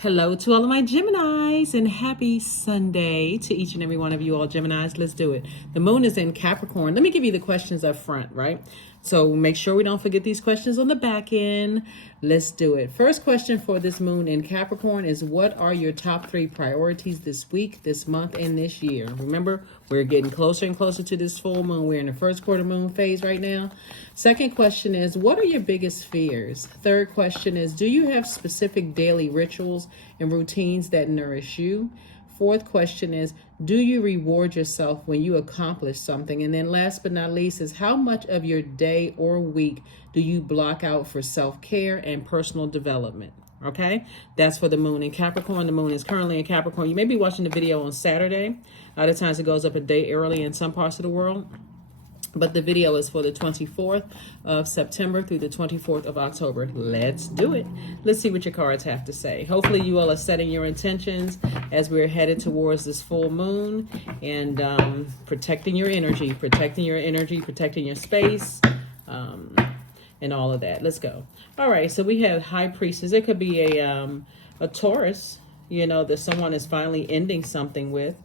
Hello to all of my Geminis and happy Sunday to each and every one of you all Geminis. Let's do it. The moon is in Capricorn. Let me give you the questions up front, right? So make sure we don't forget these questions on the back end. Let's do it. First question for this moon in Capricorn is, what are your top 3 priorities this week, this month, and this year? Remember, we're getting closer and closer to this full moon. We're in the first quarter moon phase right now. Second question is, what are your biggest fears? Third question is, do you have specific daily rituals and routines that nourish you? Fourth question is, do you reward yourself when you accomplish something? And then last but not least is, how much of your day or week do you block out for self-care and personal development? Okay, that's for the moon in Capricorn. The moon is currently in Capricorn. You may be watching the video on Saturday. A lot of times it goes up a day early in some parts of the world. But the video is for the 24th of September through the 24th of October. Let's do it. Let's see what your cards have to say. Hopefully you all are setting your intentions as we're headed towards this full moon and protecting your energy, protecting your space, and all of that. Let's go. All right, so we have High Priestess. It could be a Taurus, that someone is finally ending something with.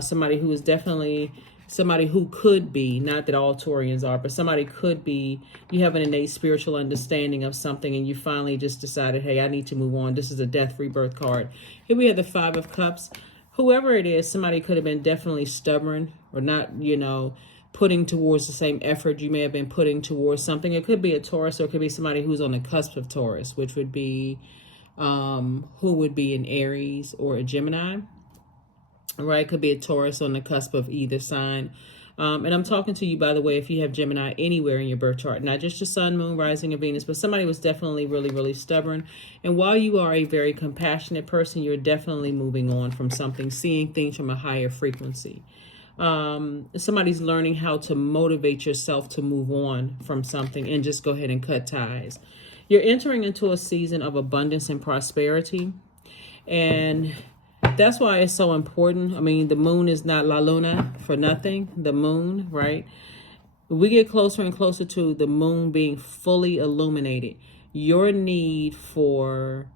Somebody who is definitely... somebody who could be, not that all Taurians are, but somebody could be, you have an innate spiritual understanding of something and you finally just decided, hey, I need to move on. This is a death rebirth card. Here we have the 5 of Cups. Whoever it is, somebody could have been definitely stubborn or not, putting towards the same effort you may have been putting towards something. It could be a Taurus, or it could be somebody who's on the cusp of Taurus, which would be, who would be an Aries or a Gemini. Right, could be a Taurus on the cusp of either sign. And I'm talking to you, by the way, if you have Gemini anywhere in your birth chart, not just your sun, moon, rising, and Venus, but somebody was definitely really, really stubborn. And while you are a very compassionate person, you're definitely moving on from something, seeing things from a higher frequency. Somebody's learning how to motivate yourself to move on from something and just go ahead and cut ties. You're entering into a season of abundance and prosperity. And that's why it's so important. I mean, the moon is not La Luna for nothing. The moon, right? We get closer and closer to the moon being fully illuminated. Your need for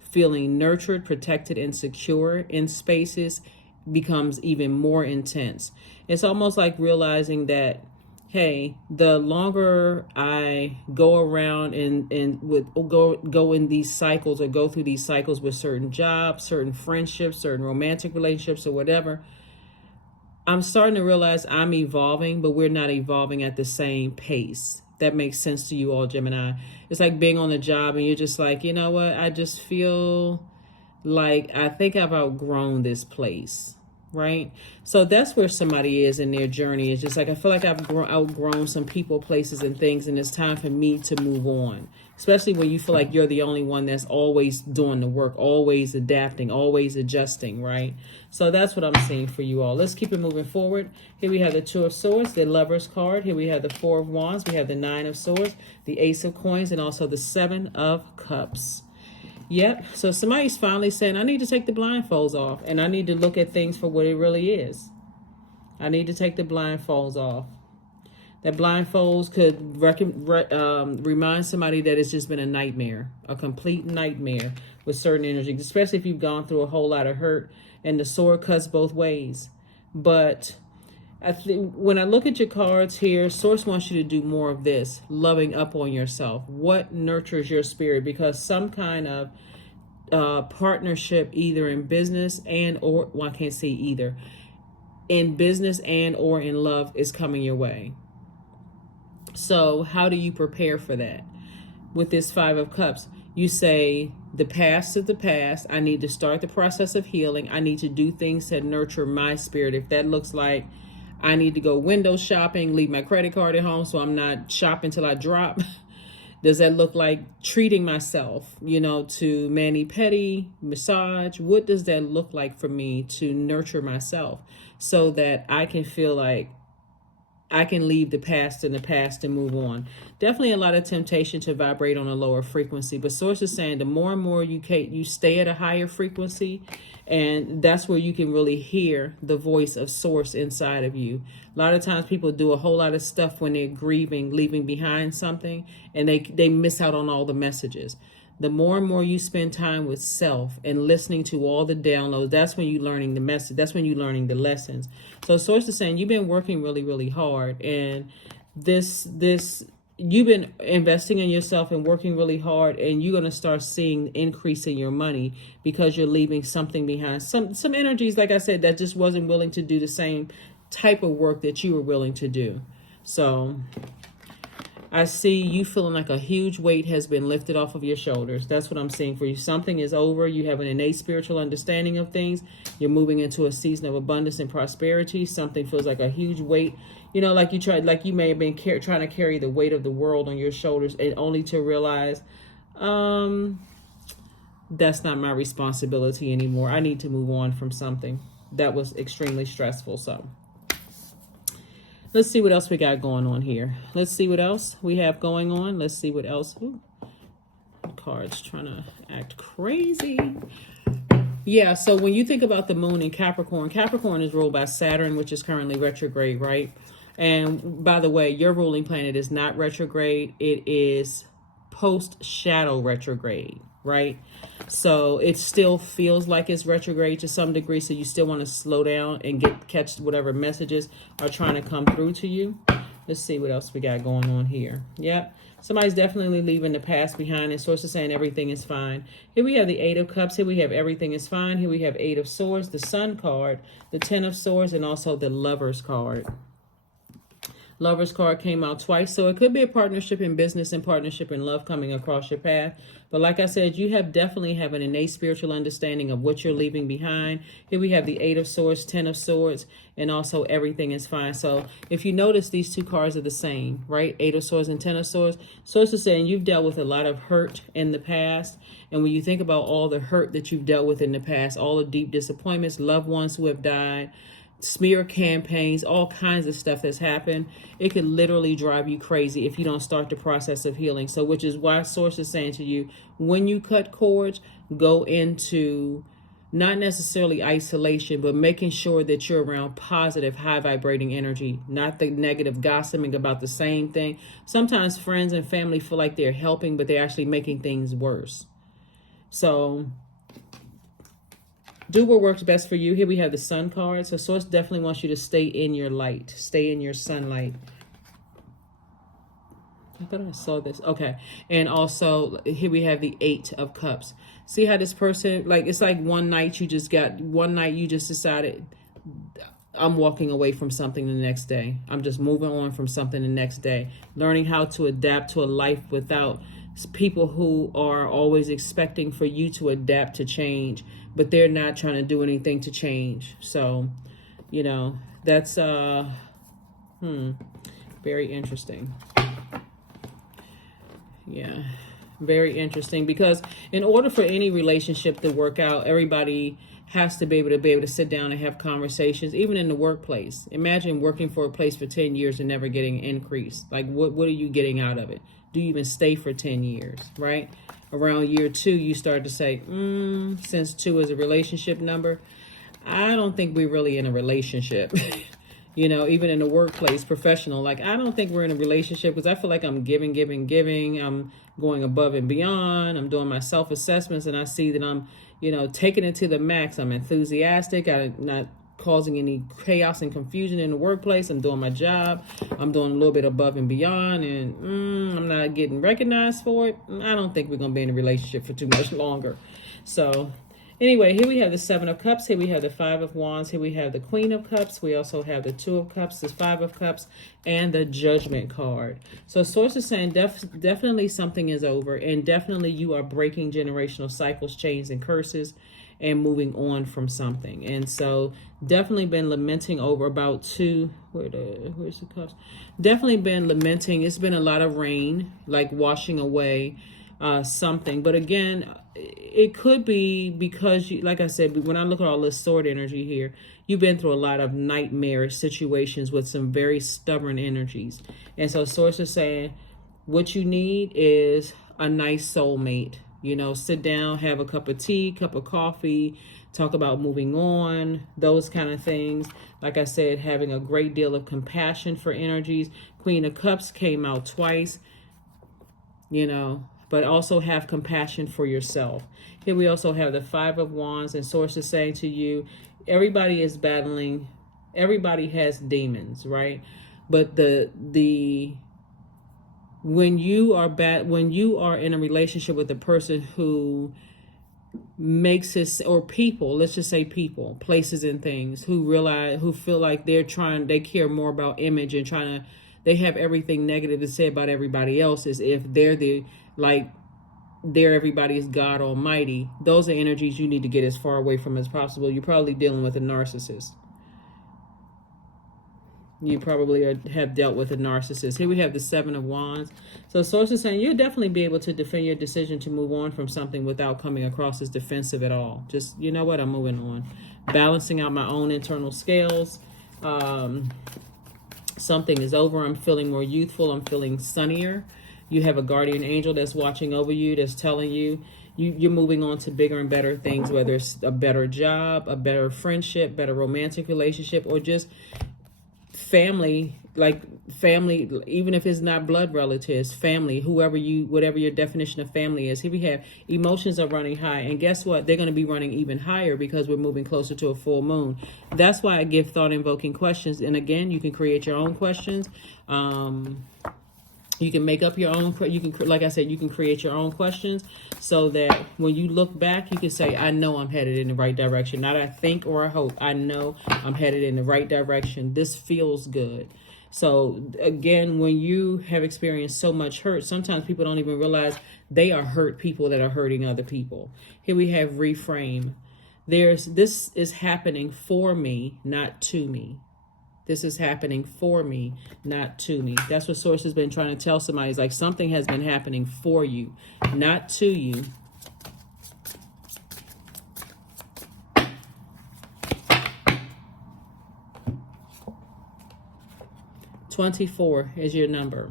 feeling nurtured, protected, and secure in spaces becomes even more intense. It's almost like realizing that, hey, the longer I go around and go in these cycles or go through these cycles with certain jobs, certain friendships, certain romantic relationships or whatever, I'm starting to realize I'm evolving, but we're not evolving at the same pace. That makes sense to you all, Gemini. It's like being on the job and you're just like, you know what? I just feel like I think I've outgrown this place. Right? So that's where somebody is in their journey. It's just like, I feel like I've outgrown some people, places, and things, and it's time for me to move on. Especially when you feel like you're the only one that's always doing the work, always adapting, always adjusting, right? So that's what I'm seeing for you all. Let's keep it moving forward. Here we have the 2 of Swords, the Lover's card. Here we have the 4 of Wands. We have the 9 of Swords, the Ace of Coins, and also the 7 of Cups. Yep. So somebody's finally saying, I need to take the blindfolds off and I need to look at things for what it really is. I need to take the blindfolds off. That blindfolds could remind somebody that it's just been a nightmare, a complete nightmare with certain energies, especially if you've gone through a whole lot of hurt and the sword cuts both ways. But I think when I look at your cards here, Source wants you to do more of this, loving up on yourself. What nurtures your spirit? Because some kind of partnership, either in business and or, well, I can't say either, in business and or in love is coming your way. So how do you prepare for that? With this 5 of Cups, you say, the past is the past. I need to start the process of healing. I need to do things that nurture my spirit. If that looks like I need to go window shopping, leave my credit card at home so I'm not shopping till I drop. Does that look like treating myself, to mani-pedi, massage? What does that look like for me to nurture myself so that I can feel like I can leave the past in the past and move on? Definitely a lot of temptation to vibrate on a lower frequency, but Source is saying the more and more you stay at a higher frequency, and that's where you can really hear the voice of Source inside of you. A lot of times people do a whole lot of stuff when they're grieving, leaving behind something, and they miss out on all the messages. The more and more you spend time with self and listening to all the downloads, that's when you're learning the message. That's when you're learning the lessons. So source is saying you've been working really, really hard, and this you've been investing in yourself and working really hard, and you're going to start seeing increase in your money because you're leaving something behind. Some energies, like I said, that just wasn't willing to do the same type of work that you were willing to do. So I see you feeling like a huge weight has been lifted off of your shoulders. That's what I'm seeing for you. Something is over. You have an innate spiritual understanding of things. You're moving into a season of abundance and prosperity. Something feels like a huge weight. You know, like you may have been trying to carry the weight of the world on your shoulders, and only to realize, that's not my responsibility anymore. I need to move on from something that was extremely stressful. So let's see what else we got going on here. Let's see what else we have going on. Let's see what else. Ooh, cards trying to act crazy. Yeah, so when you think about the moon in Capricorn, Capricorn is ruled by Saturn, which is currently retrograde, right? And by the way, your ruling planet is not retrograde. It is post-shadow retrograde, right? So it still feels like it's retrograde to some degree. So you still want to slow down and catch whatever messages are trying to come through to you. Let's see what else we got going on here. Yep. Somebody's definitely leaving the past behind, and source is saying everything is fine. Here we have the Eight of Cups. Here we have everything is fine. Here we have Eight of Swords, the Sun card, the Ten of Swords, and also the Lovers card. Lover's card came out twice, so it could be a partnership in business and partnership in love coming across your path. But like I said, you definitely have an innate spiritual understanding of what you're leaving behind. Here we have the Eight of Swords, Ten of Swords, and also everything is fine. So if you notice, these two cards are the same, right? Eight of Swords and Ten of Swords. Source is saying you've dealt with a lot of hurt in the past. And when you think about all the hurt that you've dealt with in the past, all the deep disappointments, loved ones who have died, smear campaigns, all kinds of stuff that's happened, it could literally drive you crazy if you don't start the process of healing. So which is why source is saying to you, when you cut cords, go into not necessarily isolation, but making sure that you're around positive, high vibrating energy, not the negative gossiping about the same thing. Sometimes friends and family feel like they're helping, but they're actually making things worse. So do what works best for you. Here we have the Sun card. So source definitely wants you to stay in your light. Stay in your sunlight. I thought I saw this. Okay. And also here we have the Eight of Cups. See how this person, like, it's like one night you just decided, I'm walking away from something the next day. I'm just moving on from something the next day. Learning how to adapt to a life without people who are always expecting for you to adapt to change, but they're not trying to do anything to change. So, you know, that's very interesting. Yeah, very interesting, because in order for any relationship to work out, everybody has to be able to sit down and have conversations, even in the workplace. Imagine working for a place for 10 years and never getting an increase. Like, what are you getting out of it? Do you even stay for 10 years, right? Around year 2, you start to say, since 2 is a relationship number, I don't think we're really in a relationship. You know, even in the workplace, professional, like, I don't think we're in a relationship, because I feel like I'm giving. I'm going above and beyond. I'm doing my self-assessments, and I see that I'm, you know, taking it to the max. I'm enthusiastic. I'm not causing any chaos and confusion in the workplace. I'm doing my job. I'm doing a little bit above and beyond, and I'm not getting recognized for it. I don't think we're going to be in a relationship for too much longer. So anyway, here we have the Seven of Cups. Here we have the Five of Wands. Here we have the Queen of Cups. We also have the Two of Cups, the Five of Cups, and the Judgment card. So source is saying definitely something is over, and definitely you are breaking generational cycles, chains, and curses, and moving on from something. And so definitely been lamenting over about where's the cups? Definitely been lamenting. It's been a lot of rain, like washing away something. But again, it could be because, like I said, when I look at all this sword energy here, you've been through a lot of nightmarish situations with some very stubborn energies. And so source is saying what you need is a nice soulmate. You know, sit down, have a cup of tea, cup of coffee, talk about moving on, those kind of things. Like I said, having a great deal of compassion for energies. Queen of Cups came out twice, you know, but also have compassion for yourself. Here we also have the Five of Wands, and Source is saying to you, everybody is battling, everybody has demons, right? But when you are in a relationship with a person who makes it, or people, let's just say people, places and things, who feel like they care more about image and they have everything negative to say about everybody else, as if they're everybody's God Almighty. Those are energies you need to get as far away from as possible. You're probably dealing with a narcissist. You probably have dealt with a narcissist. Here we have the Seven of Wands. So Source is saying you'll definitely be able to defend your decision to move on from something without coming across as defensive at all. Just, you know what, I'm moving on. Balancing out my own internal scales. Something is over. I'm feeling more youthful. I'm feeling sunnier. You have a guardian angel that's watching over you, that's telling you're moving on to bigger and better things, whether it's a better job, a better friendship, better romantic relationship, or just family, even if it's not blood relatives, family, whatever your definition of family is. Here we have emotions are running high, and guess what? They're going to be running even higher because we're moving closer to a full moon. That's why I give thought invoking questions. And again, you can create your own questions. You can make up your own, like I said, you can create your own questions so that when you look back, you can say, I know I'm headed in the right direction. Not I think or I hope. I know I'm headed in the right direction. This feels good. So again, when you have experienced so much hurt, sometimes people don't even realize they are hurt people that are hurting other people. Here we have reframe. This is happening for me, not to me. This is happening for me, not to me. That's what Source has been trying to tell somebody. It's like something has been happening for you, not to you. "24 is your number.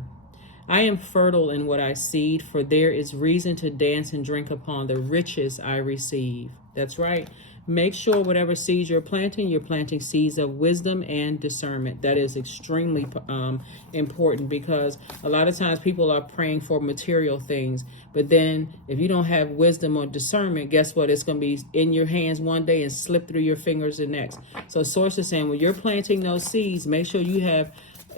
I am fertile in what I seed, for there is reason to dance and drink upon the riches I receive." That's right. Make sure whatever seeds you're planting seeds of wisdom and discernment. That is extremely important, because a lot of times people are praying for material things. But then if you don't have wisdom or discernment, guess what? It's going to be in your hands one day and slip through your fingers the next. So Source is saying when you're planting those seeds, make sure you have,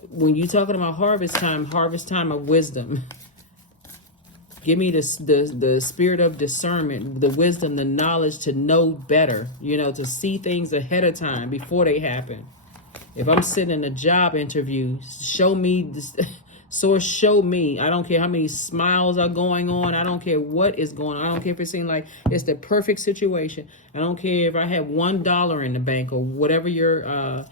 when you're talking about harvest time of wisdom. Give me the spirit of discernment, the wisdom, the knowledge to know better, to see things ahead of time before they happen. If I'm sitting in a job interview, show me, Source, show me. I don't care how many smiles are going on. I don't care what is going on. I don't care if it seems like it's the perfect situation. I don't care if I have $1 in the bank or whatever your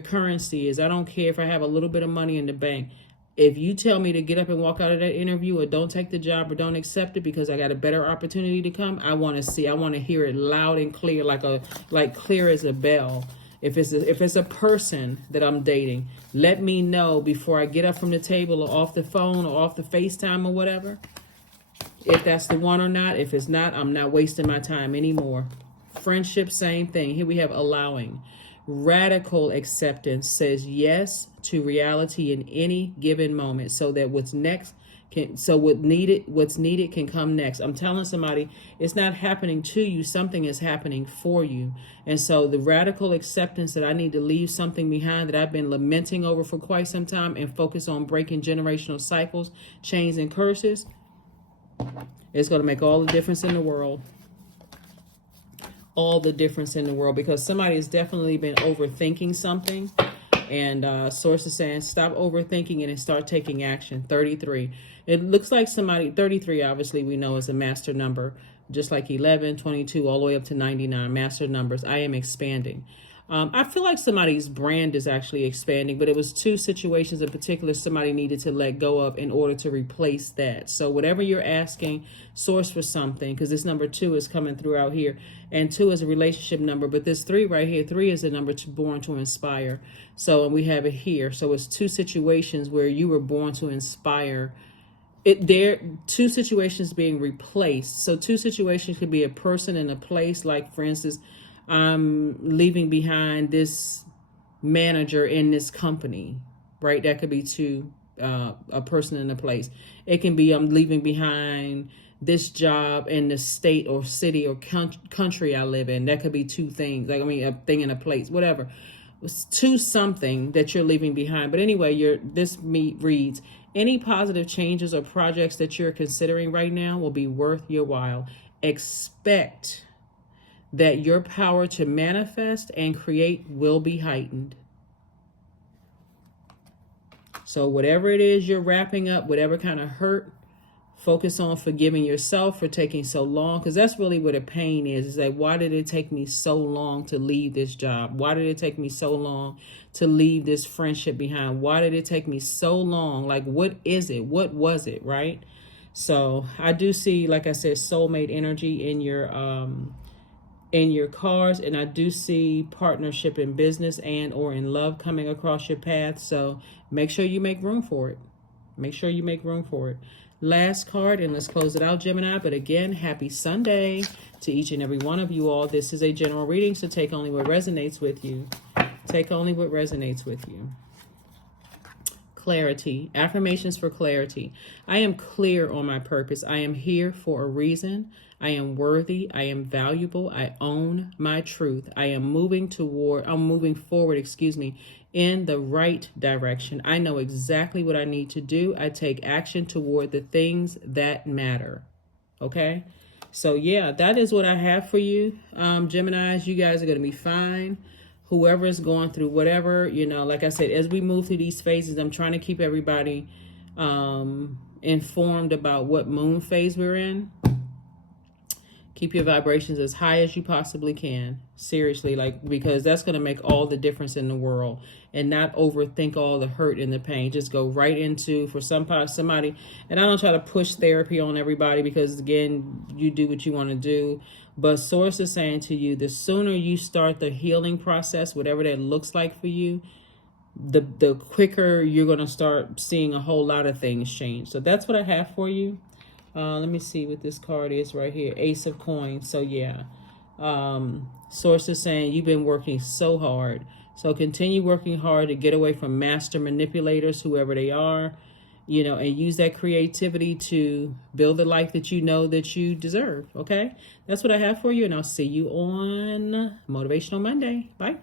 currency is. I don't care if I have a little bit of money in the bank. If you tell me to get up and walk out of that interview, or don't take the job, or don't accept it because I got a better opportunity to come, I want to hear it loud and clear, like clear as a bell. If it's a person that I'm dating, let me know before I get up from the table or off the phone or off the FaceTime or whatever, if that's the one or not. If it's not, I'm not wasting my time anymore. Friendship, same thing. Here we have allowing. Radical acceptance says yes to reality in any given moment, so that what's needed can come next. I'm telling somebody it's not happening to you, something is happening for you. And so the radical acceptance that I need to leave something behind that I've been lamenting over for quite some time and focus on breaking generational cycles, chains, and curses, it's going to make all the difference in the world. All the difference in the world, because somebody has definitely been overthinking something, and Source is saying stop overthinking it and start taking action. 33. It looks like 33 obviously we know is a master number, just like 11, 22, all the way up to 99, master numbers. I am expanding. I feel like somebody's brand is actually expanding, but it was two situations in particular somebody needed to let go of in order to replace that. So whatever you're asking Source for something, because this number 2 is coming throughout here, and 2 is a relationship number, but this 3 right here, 3 is a number born to inspire. So, and we have it here. So it's two situations where you were born to inspire. There, two situations being replaced. So two situations could be a person and a place. Like, for instance, I'm leaving behind this manager in this company, right? That could be 2. a person in a place. It can be I'm leaving behind this job in the state or city or country I live in. That could be two things. Like, I mean, a thing in a place, whatever. It's to something that you're leaving behind. But anyway, this reads, any positive changes or projects that you're considering right now will be worth your while. Expect that your power to manifest and create will be heightened. So whatever it is you're wrapping up, whatever kind of hurt, focus on forgiving yourself for taking so long, because that's really what a pain is. It's like, why did it take me so long to leave this job? Why did it take me so long to leave this friendship behind? Why did it take me so long? Like, what is it? What was it, right? So I do see, like I said, soulmate energy in your cards, and I do see partnership in business and or in love coming across your path. So make sure you make room for it. Make sure you make room for it. Last card, and let's close it out, Gemini. But again, happy Sunday to each and every one of you all. This is a general reading, so take only what resonates with you. Take only what resonates with you. Clarity. Affirmations for clarity. I am clear on my purpose. I am here for a reason. I am worthy. I am valuable. I own my truth. I am moving forward, in the right direction. I know exactly what I need to do. I take action toward the things that matter. Okay? So yeah, that is what I have for you. Geminis, you guys are going to be fine. Whoever is going through whatever, like I said, as we move through these phases, I'm trying to keep everybody informed about what moon phase we're in. Keep your vibrations as high as you possibly can. Seriously, because that's going to make all the difference in the world, and not overthink all the hurt and the pain. Just go right into, for somebody, and I don't try to push therapy on everybody, because again, you do what you want to do. But Source is saying to you, the sooner you start the healing process, whatever that looks like for you, the quicker you're going to start seeing a whole lot of things change. So that's what I have for you. Let me see what this card is right here. Ace of Coins. So yeah, Source is saying you've been working so hard. So continue working hard to get away from master manipulators, whoever they are, and use that creativity to build the life that you know that you deserve. Okay, that's what I have for you, and I'll see you on Motivational Monday. Bye.